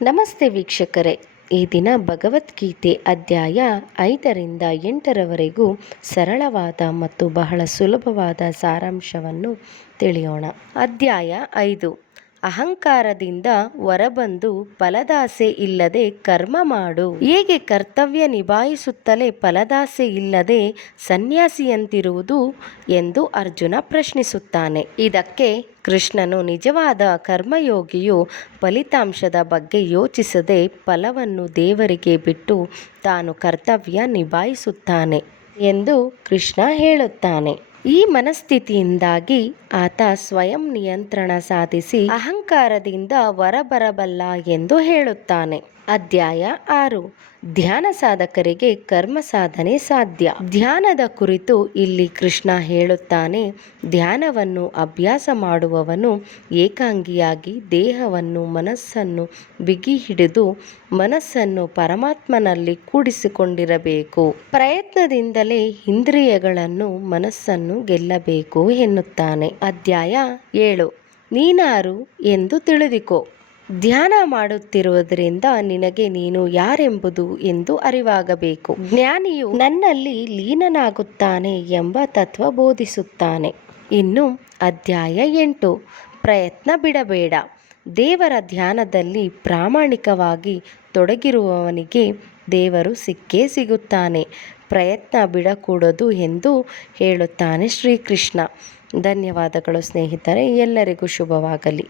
ನಮಸ್ತೆ ವೀಕ್ಷಕರೇ, ಈ ದಿನ ಭಗವದ್ಗೀತೆ ಅಧ್ಯಾಯ 5ರಿಂದ 8ರವರೆಗೂ ಸರಳವಾದ ಮತ್ತು ಬಹಳ ಸುಲಭವಾದ ಸಾರಾಂಶವನ್ನು ತಿಳಿಯೋಣ. ಅಧ್ಯಾಯ 5. ಅಹಂಕಾರದಿಂದ ಹೊರಬಂದು ಫಲದಾಸೆ ಇಲ್ಲದೆ ಕರ್ಮ ಮಾಡು. ಹೇಗೆ ಕರ್ತವ್ಯ ನಿಭಾಯಿಸುತ್ತಲೇ ಫಲದಾಸೆ ಇಲ್ಲದೆ ಸನ್ಯಾಸಿಯಂತಿರುವುದು ಎಂದು ಅರ್ಜುನ ಪ್ರಶ್ನಿಸುತ್ತಾನೆ. ಇದಕ್ಕೆ ಕೃಷ್ಣನು, ನಿಜವಾದ ಕರ್ಮಯೋಗಿಯು ಫಲಿತಾಂಶದ ಬಗ್ಗೆ ಯೋಚಿಸದೆ ಫಲವನ್ನು ದೇವರಿಗೆ ಬಿಟ್ಟು ತಾನು ಕರ್ತವ್ಯ ನಿಭಾಯಿಸುತ್ತಾನೆ ಎಂದು ಕೃಷ್ಣ ಹೇಳುತ್ತಾನೆ. ಈ ಮನಸ್ಥಿತಿಯಿಂದಾಗಿ ಆತ ಸ್ವಯಂ ನಿಯಂತ್ರಣ ಸಾಧಿಸಿ ಅಹಂಕಾರದಿಂದ ಹೊರಬರಬಲ್ಲ ಎಂದು ಹೇಳುತ್ತಾನೆ. ಅಧ್ಯಾಯ 6. ಧ್ಯಾನ ಸಾಧಕರಿಗೆ ಕರ್ಮ ಸಾಧನೆ ಸಾಧ್ಯ. ಧ್ಯಾನದ ಕುರಿತು ಇಲ್ಲಿ ಕೃಷ್ಣ ಹೇಳುತ್ತಾನೆ. ಧ್ಯಾನವನ್ನು ಅಭ್ಯಾಸ ಮಾಡುವವನು ಏಕಾಂಗಿಯಾಗಿ ದೇಹವನ್ನು ಮನಸ್ಸನ್ನು ಬಿಗಿ ಹಿಡಿದು ಮನಸ್ಸನ್ನು ಪರಮಾತ್ಮನಲ್ಲಿ ಕೂಡಿಸಿಕೊಂಡಿರಬೇಕು. ಪ್ರಯತ್ನದಿಂದಲೇ ಇಂದ್ರಿಯಗಳನ್ನು ಮನಸ್ಸನ್ನು ಗೆಲ್ಲಬೇಕು ಎನ್ನುತ್ತಾನೆ. ಅಧ್ಯಾಯ 7. ನೀನಾರು ಎಂದು ತಿಳಿದುಕೋ. ಧ್ಯಾನ ಮಾಡುತ್ತಿರುವುದರಿಂದ ನಿನಗೆ ನೀನು ಯಾರೆಂಬುದು ಎಂದು ಅರಿವಾಗಬೇಕು. ಜ್ಞಾನಿಯು ನನ್ನಲ್ಲಿ ಲೀನನಾಗುತ್ತಾನೆ ಎಂಬ ತತ್ವ ಬೋಧಿಸುತ್ತಾನೆ. ಇನ್ನು ಅಧ್ಯಾಯ 8. ಪ್ರಯತ್ನ ಬಿಡಬೇಡ. ದೇವರ ಧ್ಯಾನದಲ್ಲಿ ಪ್ರಾಮಾಣಿಕವಾಗಿ ತೊಡಗಿರುವವನಿಗೆ ದೇವರು ಸಿಕ್ಕೇ ಸಿಗುತ್ತಾನೆ. ಪ್ರಯತ್ನ ಬಿಡಕೂಡದು ಎಂದು ಹೇಳುತ್ತಾನೆ ಶ್ರೀಕೃಷ್ಣ. ಧನ್ಯವಾದಗಳು ಸ್ನೇಹಿತರೆ. ಎಲ್ಲರಿಗೂ ಶುಭವಾಗಲಿ.